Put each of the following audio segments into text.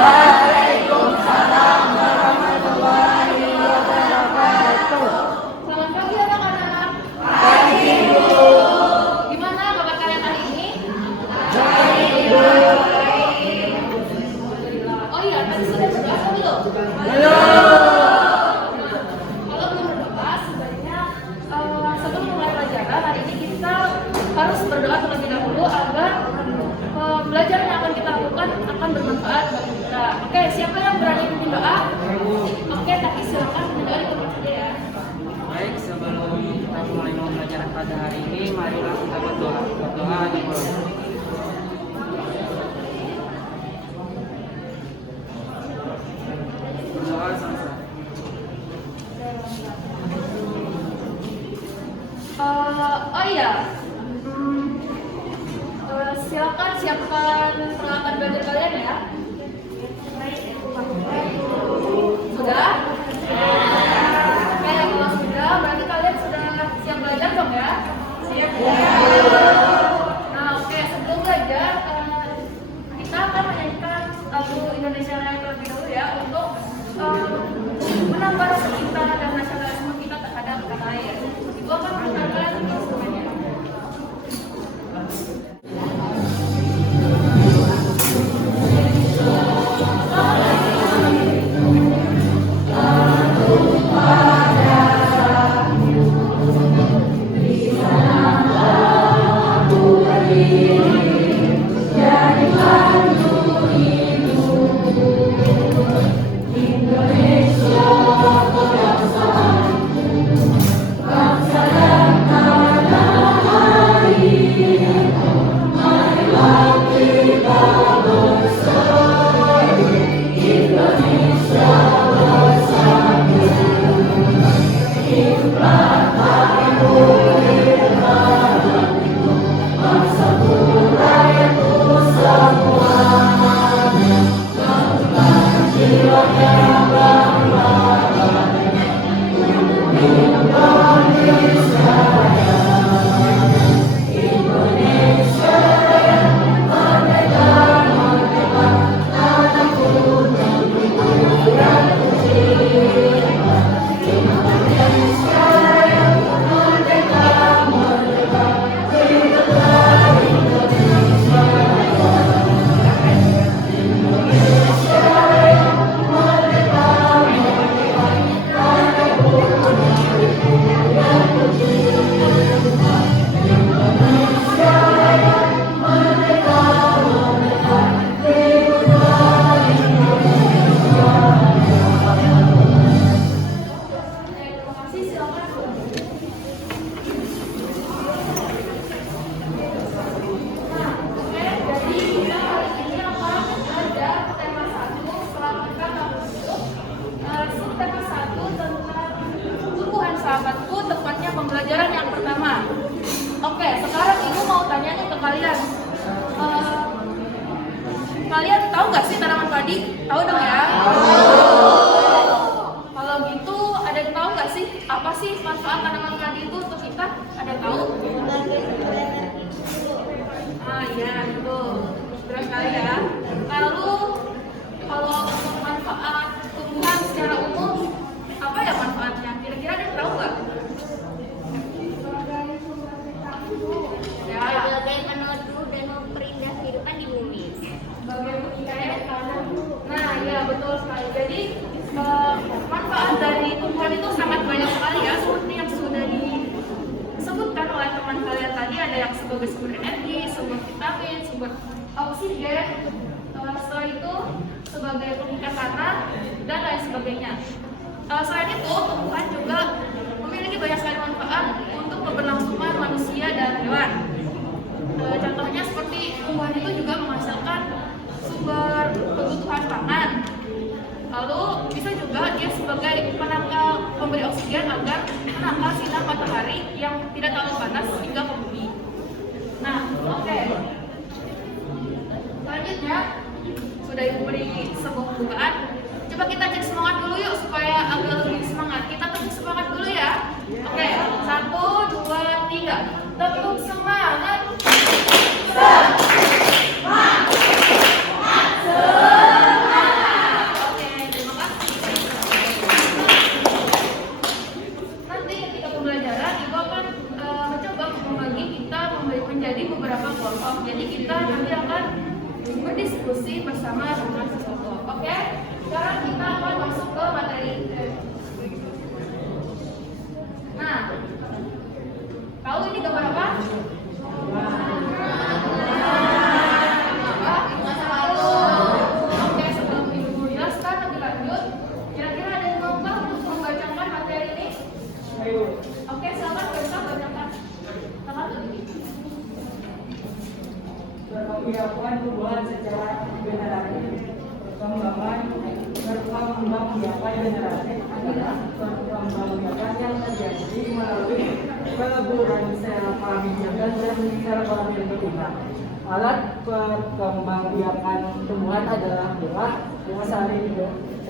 Waalaikumsalam warahmatullahi wabarakatuh. Selamat pagi anak-anak. Pagi, Bu. Gimana kabar kalian hari ini? Baik, Bu. Oh iya, tadi sudah berdoa belum? Kalau belum berdoa, sebaiknya sebelum mulai pelajaran hari ini kita harus berdoa terlebih dahulu agar pembelajaran yang akan kita lakukan akan bermanfaat bagi kita. Oke, siapa yang berani memimpin doa? Oke, tapi silakan mendoa di tempat saja ya. Baik, sebelum kita mulai pembelajaran pada hari ini, marilah kita berdoa. Berdoa di bawah. Berdoa sama-sama. Oh iya, silakan siapkan peralatan belajar kalian ya. Sudah? Oke, kalau sudah, berarti kalian sudah siap belajar dong ya? Siap. Nah, oke, sebelum belajar, kita akan menyanyikan lagu Indonesia Raya terlebih dahulu ya untuk menambah rasa cinta dan nasionalisme kita terhadap tanah air. Ibu akan memutarkan instrumennya. Sahabatku, tepatnya pembelajaran yang pertama. Oke, sekarang ibu mau tanya nih ke kalian. Kalian tahu nggak sih tanaman padi? Tahu dong ya? Kalau gitu, ada yang tahu nggak sih apa sih manfaat tanaman padi itu untuk kita? Ada yang tahu? Ah ya, itu berat sekali ya. Lalu kalau untuk manfaat tumbuhan secara umum, apa ya manfaatnya? Kira-kira ada yang tahu nggak? Ya, Sebagai peneduh dan memperindah kehidupan di bumi. nah ya betul sekali. Jadi manfaat dari tumbuhan itu sangat banyak sekali ya, seperti yang sudah disebutkan oleh teman kalian tadi. Ada yang sebagai sumber energi, sumber vitamin, sumber oksigen, setelah itu sebagai pengikat tanah dan lain sebagainya. Selain itu, tumbuhan juga memiliki banyak sekali manfaat untuk keberlangsungan manusia dan hewan. Contohnya seperti tumbuhan itu juga menghasilkan sumber kebutuhan pangan. Lalu bisa juga dia sebagai penangkal pemberi oksigen agar menangkal sinar matahari yang tidak terlalu panas hingga ke bumi. Nah, oke. Selanjutnya sudah ibu beri sebuah pembukaan. Coba kita cek semangat dulu yuk supaya agak lebih semangat. Kita tepuk semangat dulu ya. Oke, 1, 2, 3. Tepuk semangat. Semangat. menjadi beberapa kelompok. Jadi kita nanti akan berdiskusi bersama dengan sekelompok. Oke? Sekarang kita akan masuk ke materi. Nah, tahu ini gambar apa? Oke, sebelum Ibu jelaskan lebih lanjut, kira-kira ada yang mau untuk membacakan materi ini? Oke, silakan kita bacakan. Tangan lebih. Perkembangan tumbuhan secara generatif. Perkembangbiakan generatif adalah perkembangbiakan yang terjadi melalui peleburan sel kelamin jantan dan sel kelamin betina. Alat perkembangbiakan tumbuhan adalah bunga sari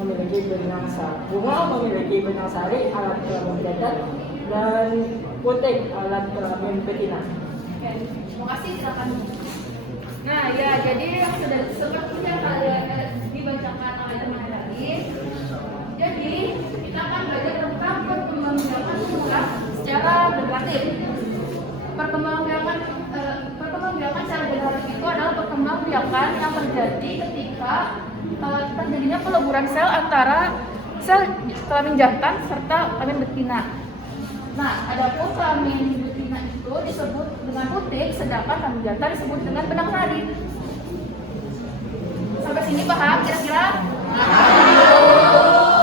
memiliki benang sari. Bunga memiliki benang sari, alat kelamin jantan, dan putik alat kelamin betina. Oke, terima kasih, silakan. Nah, ya, jadi yang sudah seperti yang kalian dibacakan oleh teman tadi. Jadi, kita akan belajar tentang perkembangbiakan tumbuhan secara generatif. Perkembangbiakan secara generatif itu adalah perkembangbiakan yang terjadi ketika terjadinya peleburan sel antara sel kelamin jantan serta kelamin betina. Nah, adapun kelamin betina itu disebut dengan putik, sedangkan kelamin jantan disebut dengan benang sari. Sampai sini paham kira-kira?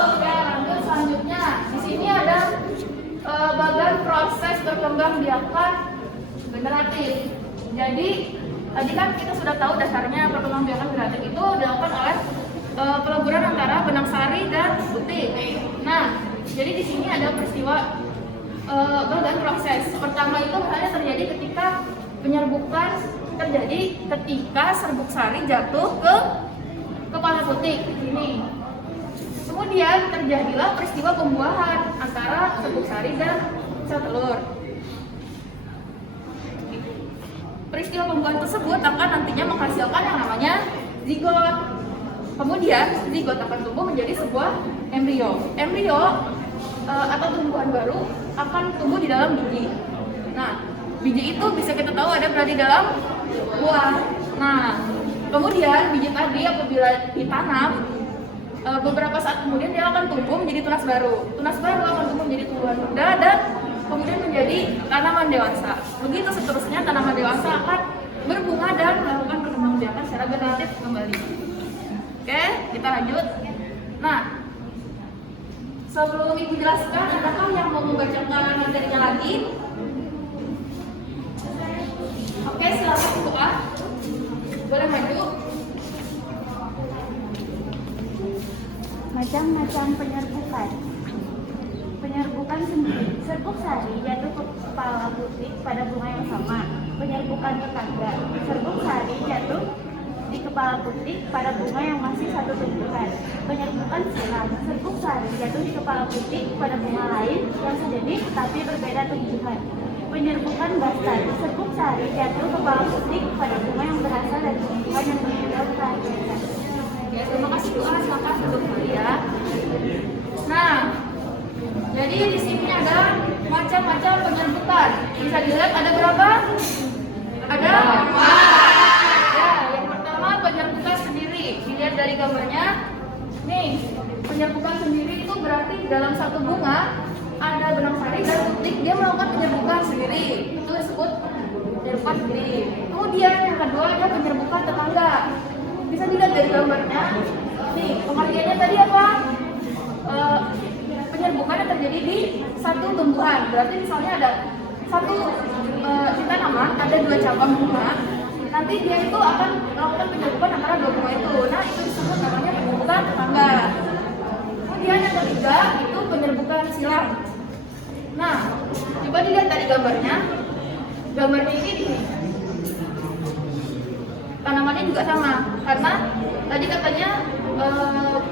Oke, lanjut selanjutnya. Di sini ada bagian proses perkembangbiakan generatif. Jadi, tadi kan kita sudah tahu dasarnya perkembangbiakan generatif itu dilakukan oleh peleburan antara benang sari dan putik. Nah, jadi di sini ada peristiwa bagian proses. Pertama itu hanya terjadi ketika penyerbukan terjadi ketika serbuk sari jatuh ke kepala putik ini. Kemudian terjadilah peristiwa pembuahan antara serbuk sari dan sel telur. Peristiwa pembuahan tersebut akan nantinya menghasilkan yang namanya zigot. Kemudian zigot akan tumbuh menjadi sebuah embrio. Embrio atau tumbuhan baru akan tumbuh di dalam biji. Nah, biji itu bisa kita tahu ada berada di dalam buah. Nah, kemudian biji tadi apabila ditanam, beberapa saat kemudian dia akan tumbuh menjadi tunas baru. Tunas baru akan tumbuh menjadi tumbuhan muda dan kemudian menjadi tanaman dewasa. Begitu seterusnya tanaman dewasa akan berbunga dan melakukan perkembangbiakan secara generatif kembali. Oke, kita lanjut. Nah, sebelum Ibu jelaskan, adakah yang mau membacakan materinya lagi? Oke, silakan Ibu A. Boleh maju. Macam-macam penyerbukan. Penyerbukan sendiri. Serbuk sari jatuh ke kepala putik pada bunga yang sama. Penyerbukan tetangga. Serbuk sari jatuh di kepala putik pada bunga yang masih satu tumbuhan. Penyerbukan silang. Serbuk sari jatuh di kepala putik pada bunga lain yang sejenis tapi berbeda tumbuhan. Penyerbukan bastan. Serbuk sari jatuh kepala putik pada bunga yang berasal dari tumbuhan yang berbeda keahlian. Ya, terima kasih Bu A, silakan duduk dulu ya. Nah, jadi di sini ada macam-macam penyerbukan. Bisa dilihat ada berapa? Ada 4. Ya, yang pertama penyerbukan sendiri. Dilihat dari gambarnya. Nih, penyerbukan sendiri itu berarti dalam satu bunga ada benang sari dan putik, dia melakukan penyerbukan sendiri. Itu disebut penyerbukan sendiri. Kemudian yang kedua ada penyerbukan tetangga. Bisa dilihat dari gambarnya. Nih, pengertiannya tadi apa? Penyerbukan yang terjadi di satu tumbuhan. Berarti misalnya ada satu di tanaman ada 2 cabang bunga. Nanti dia itu akan melakukan penyerbukan antara 2 bunga itu. Nah, itu disebut namanya penyerbukan tetangga. Kemudian yang ketiga itu penyerbukan silang. Nah, coba dilihat dari gambarnya. Gambarnya ini tanamannya juga sama, karena tadi katanya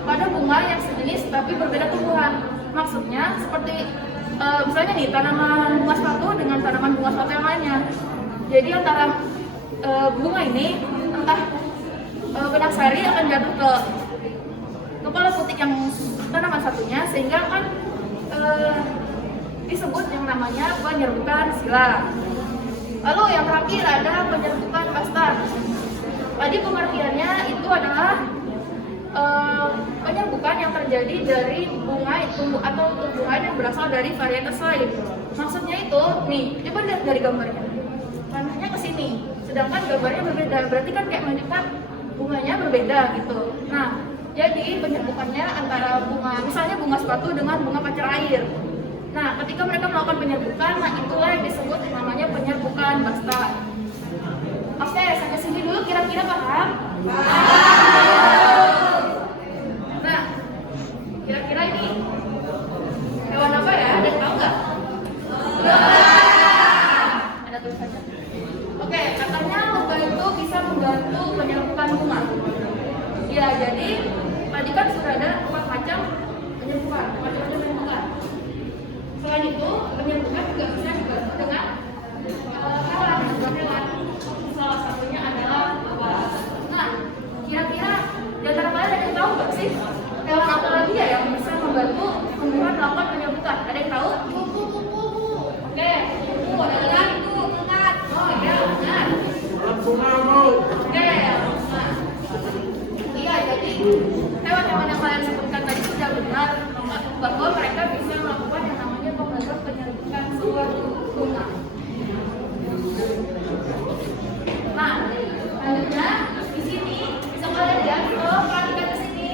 pada bunga yang sejenis tapi berbeda tumbuhan. Maksudnya seperti misalnya nih tanaman bunga sepatu dengan tanaman bunga sepatu yang lainnya. Jadi antara bunga ini entah benang sari akan jatuh ke kepala putik yang tanaman satunya sehingga akan disebut yang namanya penyerbukan silang. Lalu yang terakhir ada penyerbukan kasta. Tadi pengertiannya itu adalah penyerbukan yang terjadi dari bunga atau tumbuhan yang berasal dari varietas lain. Maksudnya itu, nih, coba lihat dari gambarnya. Warnanya ke sini, sedangkan gambarnya berbeda. Berarti kan kayak menunjukkan bunganya berbeda gitu. Nah, jadi penyerbukannya antara bunga, misalnya bunga sepatu dengan bunga pacar air. Nah, ketika mereka melakukan penyerbukan, nah itulah yang disebut namanya penyerbukan kasta. Oke, sampai sini dulu kira-kira paham? Nah, kira-kira ini hewan apa ya? Ada yang tahu nggak? Ada tulisannya. Oke, katanya logam itu bisa membantu penyerbukan bunga. Ya, jadi tadi kan sudah ada 4 macam penyerbukan, macam-macam penyerbukan. Selain itu, penyerbukan juga bisa dibantu dengan hewan. Salah satunya adalah lebah. Nah, kira-kira di antara kalian ada yang tahu nggak sih hewan apa lagi ya yang bisa membantu tumbuhan melakukan penyerbukan? Ada yang tahu? Kupu-kupu. Oke, kupu ada lagi itu enggak. Oh iya, benar. Bunga mau. Oke, nah, iya jadi hewan-hewan yang kalian sebutkan tadi sudah benar bahwa mereka bisa melakukan yang namanya pembentukan penyerbukan sebuah bunga. Nah, selanjutnya di sini bisa kalian lihat kalau perhatikan ke sini.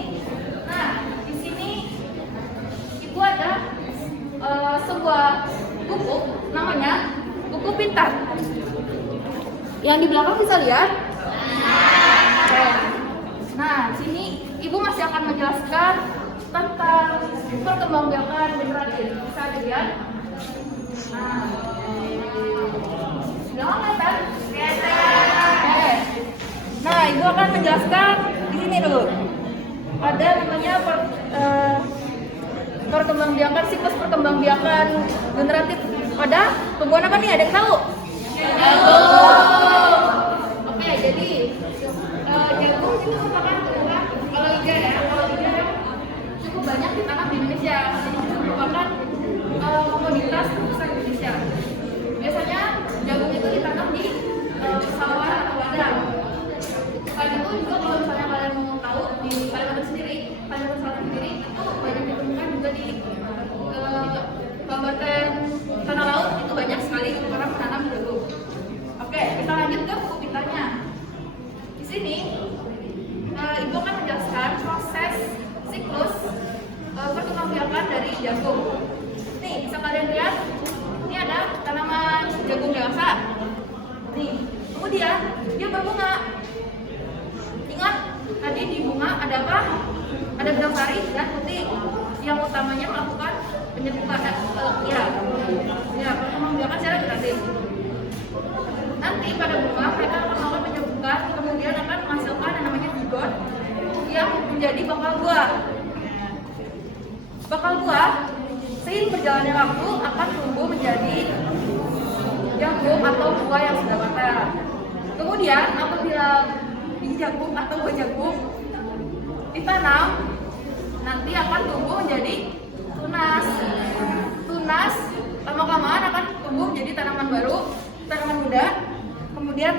Nah, di sini itu ada sebuah buku namanya buku pintar. Yang di belakang bisa lihat? Oke. Nah, sini Ibu masih akan menjelaskan tentang perkembangbiakan generatif. Bisa dilihat? Nah, sudah kan? Oke. Nah, Ibu akan menjelaskan di sini dulu. Ada namanya perkembangbiakan, siklus perkembangbiakan generatif pada tumbuhan apa nih? Ada yang tahu? Oke, jadi jagung itu merupakan tumbuhan kalau iga ya, cukup banyak ditanam di Indonesia. Jadi itu merupakan komoditas terbesar di Indonesia. Biasanya jagung itu ditanam di sawah atau ladang. Selain itu juga kalau misalnya kalian mau tahu di Kalimantan Selatan sendiri itu banyak ditemukan juga di Kabupaten Tanah Laut, itu banyak sekali orang menanam jagung. Oke, kita lanjut ke buku pintarnya. Di sini Ibu akan menjelaskan proses siklus perkembangbiakan dari jagung. Nih, bisa kalian lihat, ini ada tanaman jagung dewasa. Nih, kemudian dia berbunga. Ingat, tadi di bunga ada apa? Ada benang sari dan putih. Yang utamanya melakukan penyerbukan perkembangbiakan secara gratis. Nanti pada bunga mereka akan melakukan penyerbukan, kemudian akan menghasilkan yang namanya zigot yang menjadi bakal buah. Bakal buah seiring berjalannya waktu akan tumbuh menjadi jagung atau buah yang sudah matang. Kemudian apabila biji jagung atau buah jagung ditanam, nanti akan tumbuh menjadi tunas. Tunas lama-kelamaan akan tumbuh menjadi tanaman baru, tanaman muda, kemudian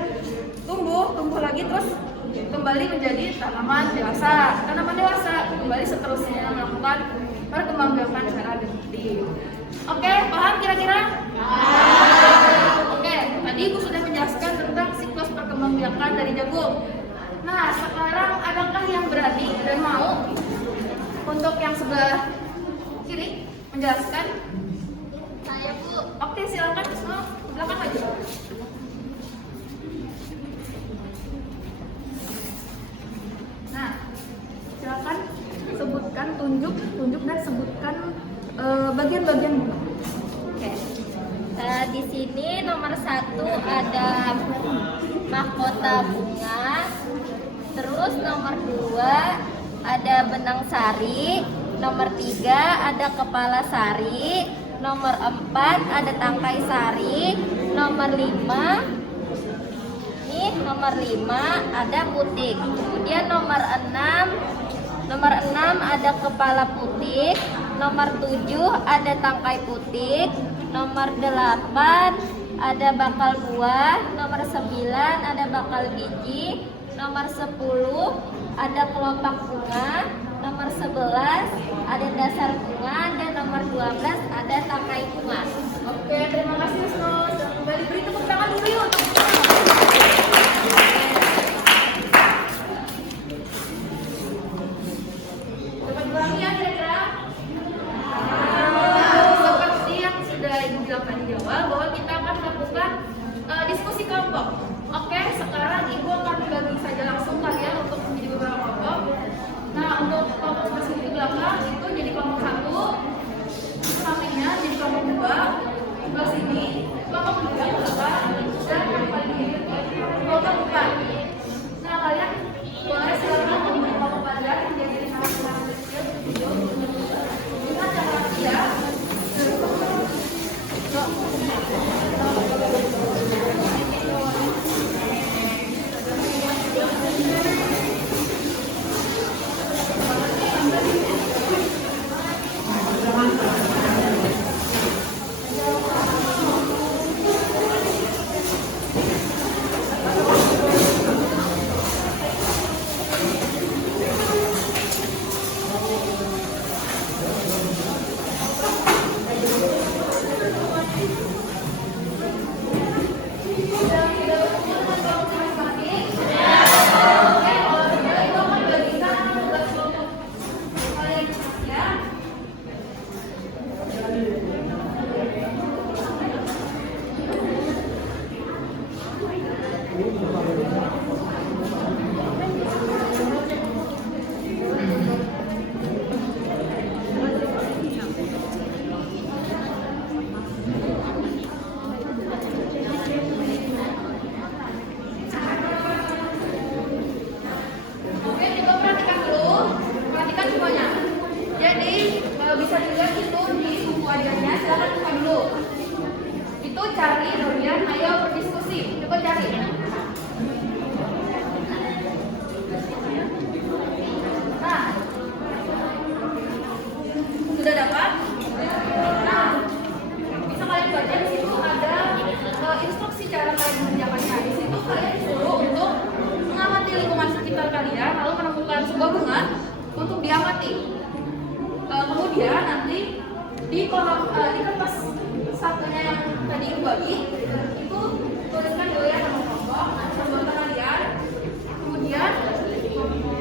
tumbuh lagi terus kembali menjadi tanaman dewasa, kembali seterusnya melakukan perkembangbiakan secara generatif. Oke, paham kira-kira? Oke, tadi Ibu sudah menjelaskan tentang siklus perkembangbiakan dari jagung. Nah, sekarang adakah yang berani dan mau untuk yang sebelah kiri menjelaskan? Saya Bu. Oke, silakan semua ke belakang aja. Nah, silakan sebutkan, tunjuk dan sebutkan bagian-bagian bunga. Oke. Di sini nomor 1 ada mahkota bunga. Terus nomor 2 ada benang sari. Nomor 3 ada kepala sari. Nomor 4 ada tangkai sari. Nomor 5 ada putik. Kemudian nomor 6 ada kepala putik. Nomor 7 ada tangkai putik. Nomor 8 ada bakal buah, nomor 9 ada bakal biji, nomor 10 ada kelopak bunga, nomor 11 ada dasar bunga, dan nomor 12 ada tangkai bunga. Oke, terima kasih Wisnu. Dan kembali beri tepuk tangan dulu yuk untuk dapat ulangi ya kira-kira. Seperti yang sudah Ibu bilang tadi di awal, bahwa kita akan melakukan diskusi kelompok. Oke, sekarang Ibu akan bagi saja langsung kalian untuk menjadi beberapa kelompok. Nah, untuk kelompok diskusi di belakang itu jadi kelompok 1, sampingnya jadi kelompok 2, sebelah sini kelompok 3 belakang, dan yang paling kiri kelompok 4. Nah, kalian boleh silakan memilih kelompok kalian menjadi sama-sama kecil video dengan cara ya. Oke, coba perhatikan dulu, perhatikan semuanya. Jadi bisa dilihat itu di buku ajarnya, silakan buka dulu. Itu cari bagian ayo berdiskusi. Coba cari. Nah, sudah dapat? Nah, bisa kalian baca di situ ada instruksi cara kalian mengerjakannya. Di situ kalian disuruh untuk mengamati lingkungan sekitar kalian, lalu menemukan sebuah bunga untuk diamati. Kemudian nanti di kolom di kertas satunya yang tadi Ibu bagi itu tuliskan dulu ya nama kelompok, perbuatan kalian. Kemudian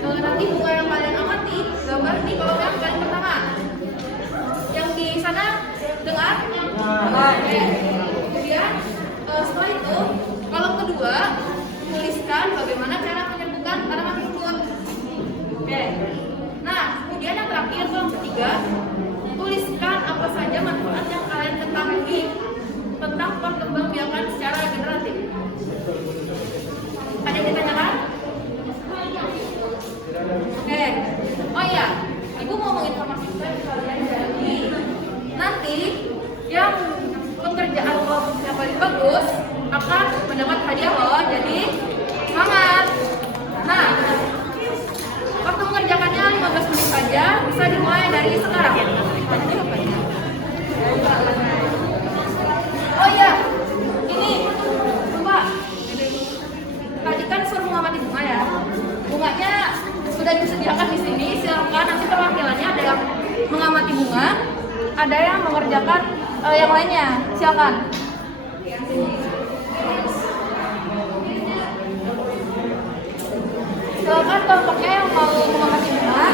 nanti bunga yang kalian amati gambar di kolom yang paling pertama. Yang di sana dengar? Oke. Kemudian setelah itu kolom kedua tuliskan bagaimana cara menyembuhkan tanaman rumput. Oke. Nah, kemudian yang terakhir kolom ketiga tuliskan apa saja manfaat yang kalian ketahui tentang perkembangbiakan secara generatif. Ada yang ditanyakan? Oke. Oh iya, Ibu mau menginformasikan kalian jadi nanti yang pekerjaan kelompoknya paling bagus akan mendapat hadiah loh. Jadi semangat. Nah, waktu mengerjakannya 15 menit saja, bisa dimulai dari sekarang. Oh iya, ini lupa. Tadi kan suruh mengamati bunga ya. Bunganya sudah disediakan di sini. Silakan nanti perwakilannya ada yang mengamati bunga, ada yang mengerjakan yang lainnya. Silakan. Silakan kelompoknya yang mau mengamati bunga.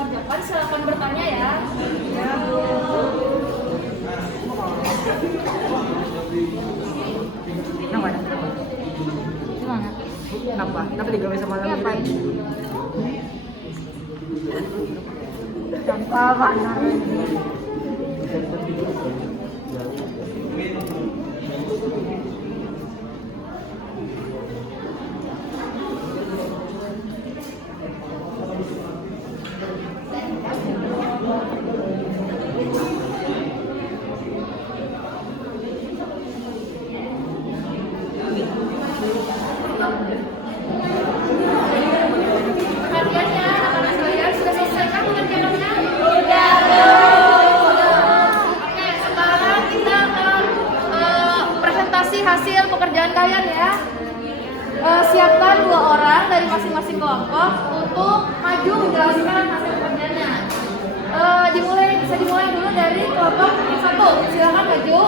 mengerjakan, silakan bertanya ya. Namanya? Semangat. Kenapa? Kenapa digawe sama Ini apa ini? ini? Tanpa warna. Perhatiannya, anak-anak sekalian sudah selesaikan pengerjaannya? Oke, sekarang kita akan presentasi hasil pekerjaan kalian ya. Siapkan 2 orang dari masing-masing kelompok untuk maju menjelaskan hasil pekerjaannya. Bisa dimulai dulu dari kelompok 1. Silakan maju.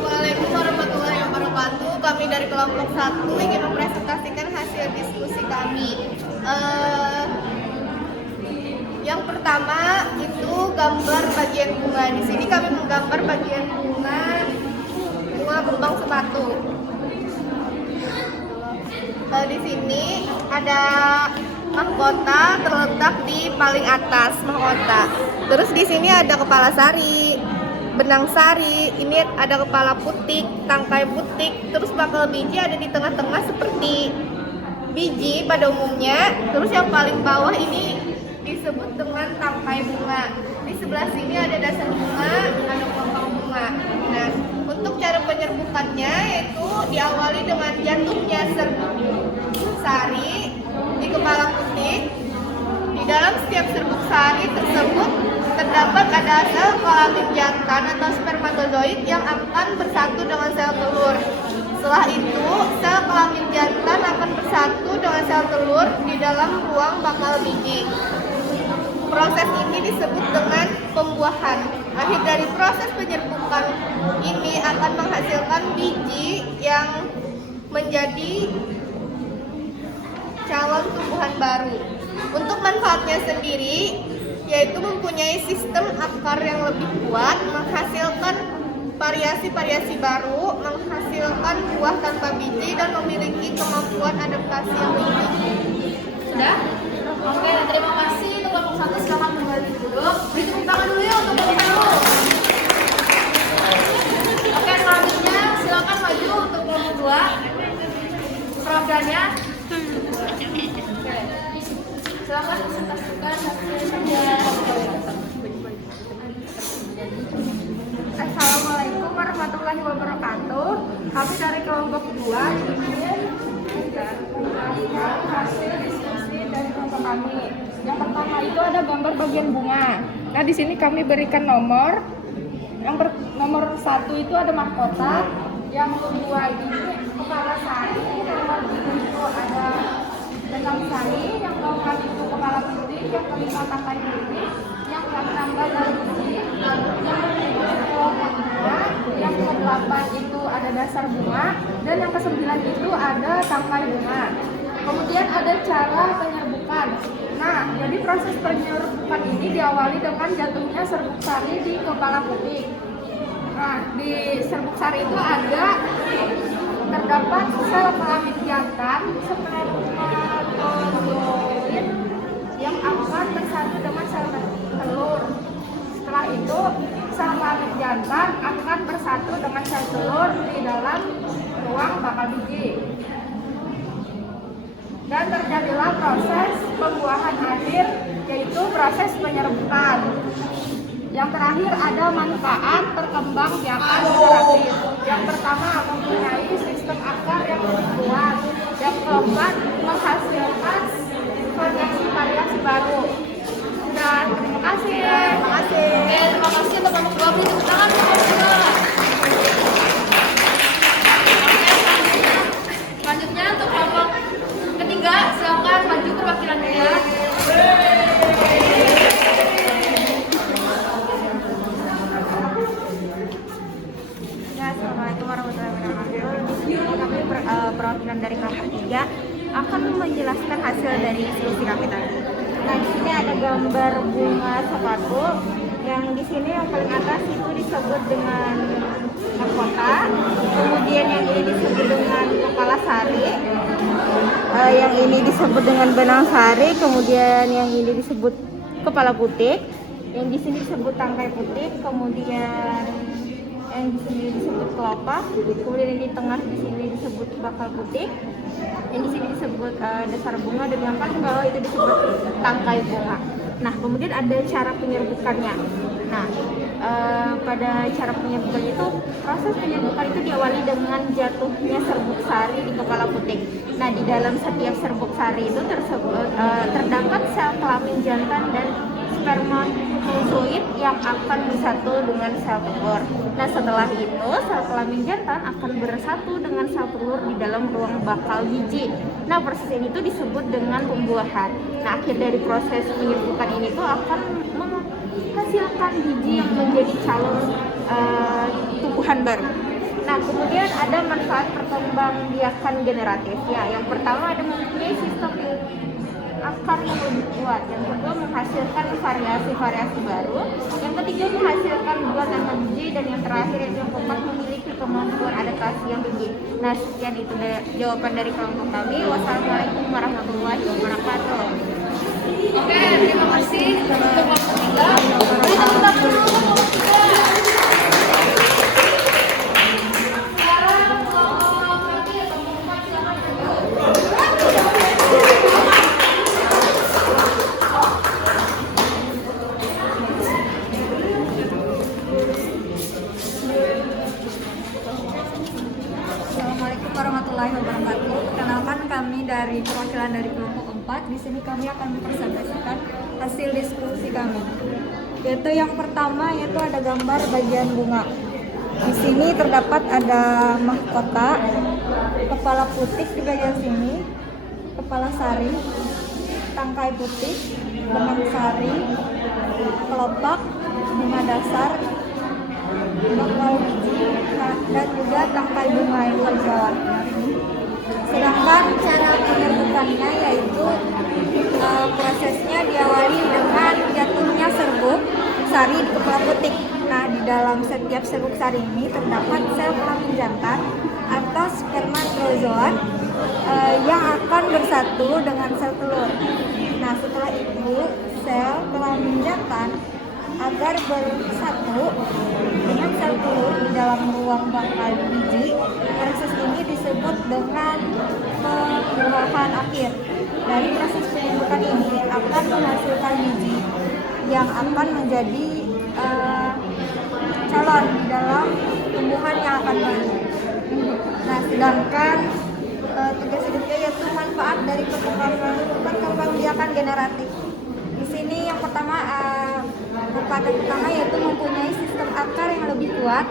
Waalaikumsalam warahmatullahi wabarakatuh. Kami dari kelompok 1 ingin mempresentasikan hasil diskusi kami. Yang pertama itu gambar bagian bunga. Di sini kami menggambar bagian bunga kembang sepatu. Di sini ada mahkota terletak di paling atas mahkota. Terus di sini ada kepala sari, benang sari, ini ada kepala putik, tangkai putik, terus bakal biji ada di tengah-tengah seperti biji pada umumnya. Terus yang paling bawah ini disebut dengan tangkai bunga. Di sebelah sini ada dasar bunga, ada kelompok bunga. Nah, untuk cara penyerbukannya yaitu diawali dengan jatuhnya serbuk sari di kepala putik. Di dalam setiap serbuk sari tersebut terdapat ada sel kelamin jantan atau spermatozoid yang akan bersatu dengan sel telur. Setelah itu, sel kelamin jantan akan bersatu dengan sel telur di dalam ruang bakal biji. Proses ini disebut dengan pembuahan. Akhir dari proses penyerbukan ini akan menghasilkan biji yang menjadi calon tumbuhan baru. Untuk manfaatnya sendiri, yaitu mempunyai sistem akar yang lebih kuat, menghasilkan variasi-variasi baru, menghasilkan buah tanpa biji, dan memiliki kemampuan adaptasi yang tinggi. Sudah? Oke, terima kasih untuk kelompok 1. Silakan kembali duduk. Beri tepuk tangan dulu ya untuk kelompok 1. Oke, selanjutnya silakan maju untuk kelompok 2. Programnya. Oke. Silakan presentasikan hasilnya. Assalamualaikum warahmatullahi wabarakatuh. Kami dari kelompok 2 ingin menjelaskan hasil diskusi dari kelompok kami. Yang pertama itu ada gambar bagian bunga. Nah, di sini kami berikan nomor. Nomor 1 itu ada mahkota. Yang kedua ini kepala sari. Nomor 3 itu ada benang sari. Yang keempat itu kepala putih. Yang kelima tangkai putih. Yang keenam daun putih. Yang ketujuh kelompok bunga. Yang ke-8 itu ada dasar bunga. Dan yang ke-9 itu ada tangkai bunga. Kemudian ada cara penyerbukan. Nah, jadi proses penyerbukan ini diawali dengan jatuhnya serbuk sari di kepala putih. Nah, di serbuk sari itu terdapat sel kelamin jantan spermatozoid yang akan bersatu dengan sel telur. Setelah itu, sel kelamin jantan akan bersatu dengan sel telur di dalam ruang bakal biji. Dan terjadilah proses pembuahan akhir, yaitu proses penyerbukan. Yang terakhir ada manfaat perkembang biakan generatif. Yang pertama mempunyai sistem akar yang lebih kuat. Yang keempat menghasilkan variasi-variasi baru. Dan terima kasih. Terima kasih. Oke, terima kasih untuk kelompok 2. Beri tepuk tangan untuk kelompok 2. Selanjutnya untuk kelompok ketiga, silakan maju perwakilannya ya. tadi. Nah, di sini ada gambar bunga sepatu. Yang di sini yang paling atas itu disebut dengan mahkota. Kemudian yang ini disebut dengan kepala sari. Yang ini disebut dengan benang sari. Kemudian yang ini disebut kepala putik. Yang di sini disebut tangkai putik. Kemudian yang di sini disebut kelopak. Kemudian yang di tengah di sini disebut bakal putik. Yang di sini disebut dasar bunga, dan yang paling bawah itu disebut tangkai bunga. Nah, kemudian ada cara penyerbukannya. Nah, pada cara penyerbukan itu, proses penyerbukan itu diawali dengan jatuhnya serbuk sari di kepala putik. Nah, di dalam setiap serbuk sari itu terdapat sel kelamin jantan dan spermatozoid yang akan bersatu dengan sel telur. Nah, setelah itu sel kelamin jantan akan bersatu dengan sel telur di dalam ruang bakal biji. Nah, proses ini tuh disebut dengan pembuahan. Nah, akhir dari proses penyerbukan ini tuh akan menghasilkan biji yang menjadi calon tumbuhan baru. Nah, kemudian ada manfaat perkembangbiakan generatif. Ya, yang pertama ada mempunyai sistem akar yang lebih kuat. Yang kedua menghasilkan variasi-variasi baru. Yang ketiga menghasilkan buah tanpa biji, dan yang terakhir yang keempat memiliki kemampuan adaptasi yang tinggi. Nah, sekian itu jawaban dari kelompok kami. Wassalamualaikum warahmatullahi wabarakatuh. Oke, terima kasih untuk kelompok 3. Beri tepuk tangan dulu kelompok 3. Sekarang kelompok kami atau kelompok 4 silakan dulu. Assalamualaikum warahmatullahi wabarakatuh. Perkenalkan, kami dari perwakilan dari kelompok 4. Di sini kami akan mempresentasikan hasil diskusi kami. Yaitu yang pertama yaitu ada gambar bagian bunga. Di sini terdapat ada mahkota, kepala putik di bagian sini, kepala sari, tangkai putik, benang sari, kelopak, bunga dasar, bakal biji, dan juga tangkai bunga yang paling bawah. Sedangkan cara penyerbukannya yaitu prosesnya diawali dengan jatuhnya serbuk sari di kepala putik. Nah, di dalam setiap serbuk sari ini terdapat sel kelamin jantan atau spermatozoa yang akan bersatu dengan sel telur. Nah, setelah itu sel kelamin jantan agar bersatu dengan sel telur di dalam ruang bakal biji. Proses ini disebut dengan pembuahan akhir. Dari proses penyerbukan ini akan menghasilkan biji yang akan menjadi calon di dalam tumbuhan yang akan baru. Nah, sedangkan tugas selanjutnya yaitu manfaat dari perkembangbiakan generatif. Di sini yang pertama manfaat yang pertama yaitu mempunyai sistem akar yang lebih kuat.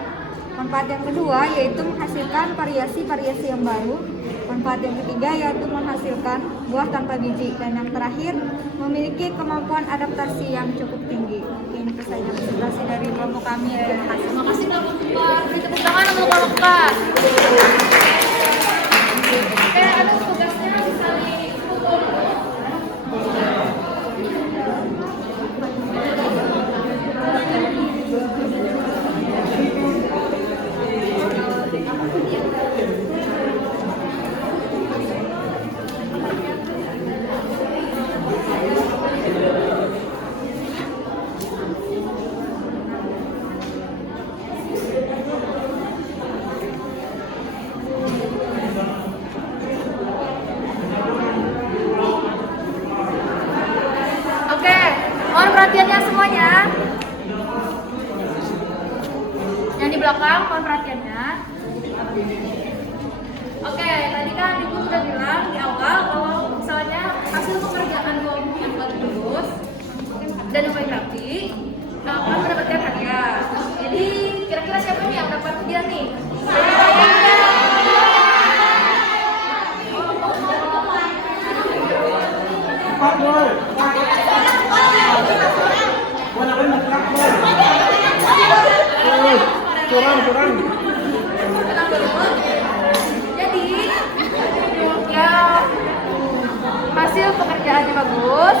Manfaat yang kedua yaitu menghasilkan variasi-variasi yang baru. Manfaat yang ketiga yaitu menghasilkan buah tanpa biji, dan yang terakhir memiliki kemampuan adaptasi yang cukup tinggi. Ini saja presentasi dari kelompok kami. Terima kasih. Terima kasih kelompok 4. Beri tepuk tangan untuk kelompok 4. Oke, ada tugasnya bisa dipukul. Mohon perhatiannya semuanya. Yang di belakang, mohon perhatiannya. Oke, tadi kan Ibu sudah bilang di awal kalau misalnya hasil pekerjaan kelompok yang buat lulus dan yang paling rapi akan mendapatkan hadiah. Jadi kira-kira siapa nih yang dapat hadiah nih? Kurang. Jadi ya hasil pekerjaannya bagus,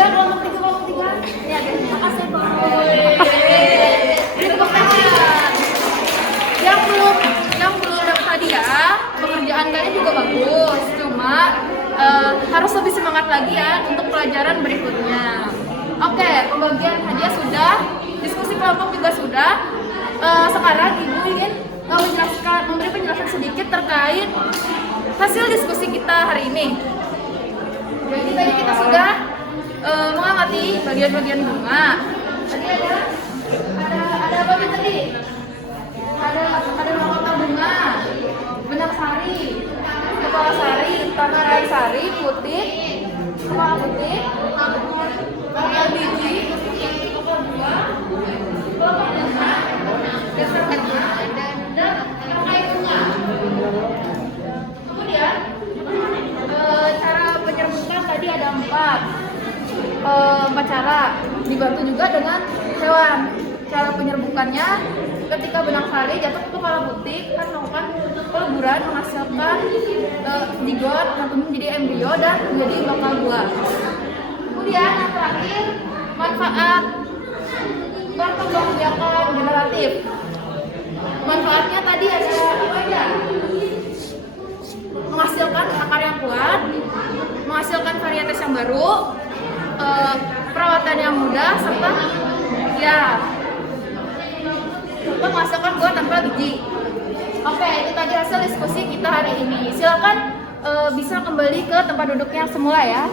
Ya, kelompok 3, kelompok 3. Ya, makasih Pak. Tepuk tangan. Yang belum dapat hadiah, pekerjaan kalian juga bagus. Cuma harus lebih semangat lagi ya untuk pelajaran berikutnya. Oke, pembagian hadiah sudah, diskusi kelompok juga sudah. Sekarang Ibu ingin memberi penjelasan sedikit terkait hasil diskusi kita hari ini. Jadi tadi kita sudah mengamati bagian-bagian bunga. Tadi ada apa tadi? Ada mahkota bunga, benang sari, kepala sari, tangan sari, putih, kepala putih, bakal biji, bakal buah, kelompok bunga, dasar bunga, dan rangkai bunga. Kemudian cara penyerbukan tadi ada 4 cara, dibantu juga dengan hewan. Cara penyerbukannya ketika benang sari jatuh ke kepala putih kan melakukan peleburan menghasilkan zigot yang menjadi embrio dan menjadi bakal buah. Kemudian yang terakhir manfaat perkembangbiakan generatif. Manfaatnya tadi ada apa aja? Menghasilkan akar yang kuat, menghasilkan varietas yang baru, perawatan yang mudah, serta menghasilkan buah tanpa biji. Oke, itu tadi hasil diskusi kita hari ini. Silakan bisa kembali ke tempat duduknya semula ya.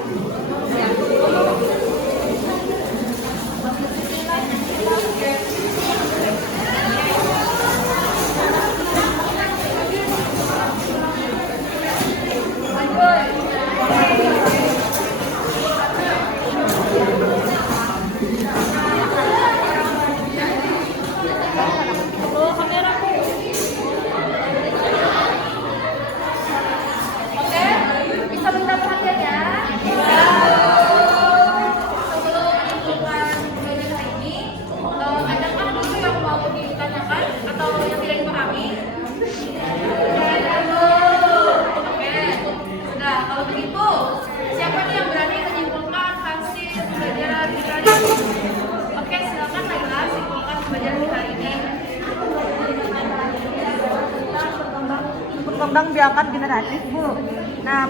Perkembangbiakan generatif, Bu. Nah,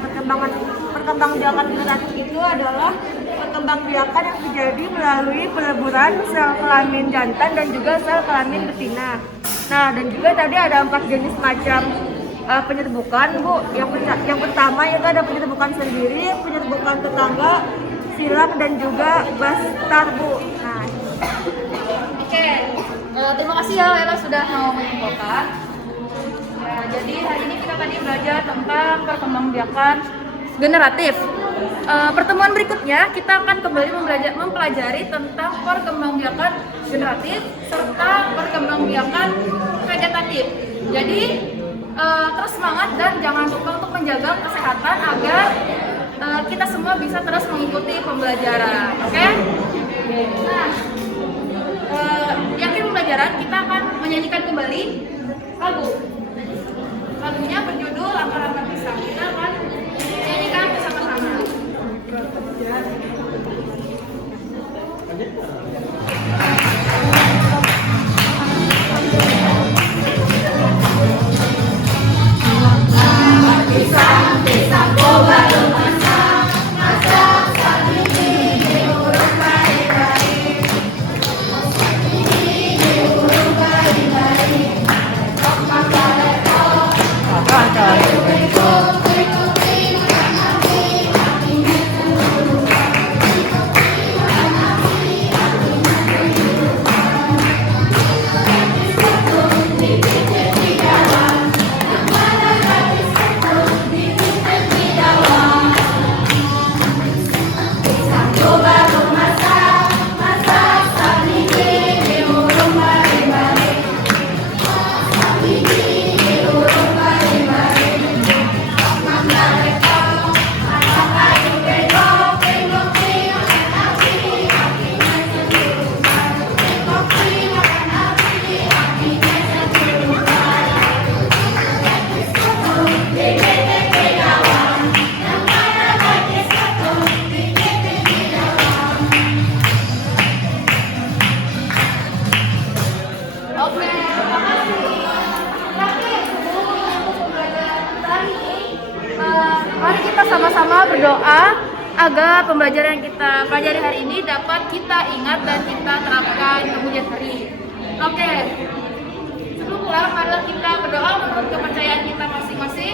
perkembangbiakan generatif itu adalah perkembangbiakan yang terjadi melalui peleburan sel kelamin jantan dan juga sel kelamin betina. Nah, dan juga tadi ada 4 jenis macam penyerbukan, Bu. Yang pertama itu ada penyerbukan sendiri, penyerbukan tetangga, silang, dan juga bastar, Bu. Nah, Oke, terima kasih ya Ella sudah mau menyimpulkan. Jadi hari ini kita tadi belajar tentang perkembangbiakan generatif. Pertemuan berikutnya kita akan kembali mempelajari tentang perkembangbiakan generatif serta perkembangbiakan vegetatif. Jadi terus semangat dan jangan lupa untuk menjaga kesehatan agar kita semua bisa terus mengikuti pembelajaran. Oke? Nah, di akhir pembelajaran kita akan menyanyikan kembali lagu. Lagunya berjudul Akar-Akar Pisang. Kita akan menyanyikan bersama-sama. Pisang boba masak, masak sambil diurut baik-baik, masak ini diurut baik-baik, lepok maka lepok, maka lepok, berdoa agar pembelajaran yang kita pelajari hari ini dapat kita ingat dan kita terapkan kemudian hari. Oke. Sebelum pulang, marilah kita berdoa menurut kepercayaan kita masing-masing.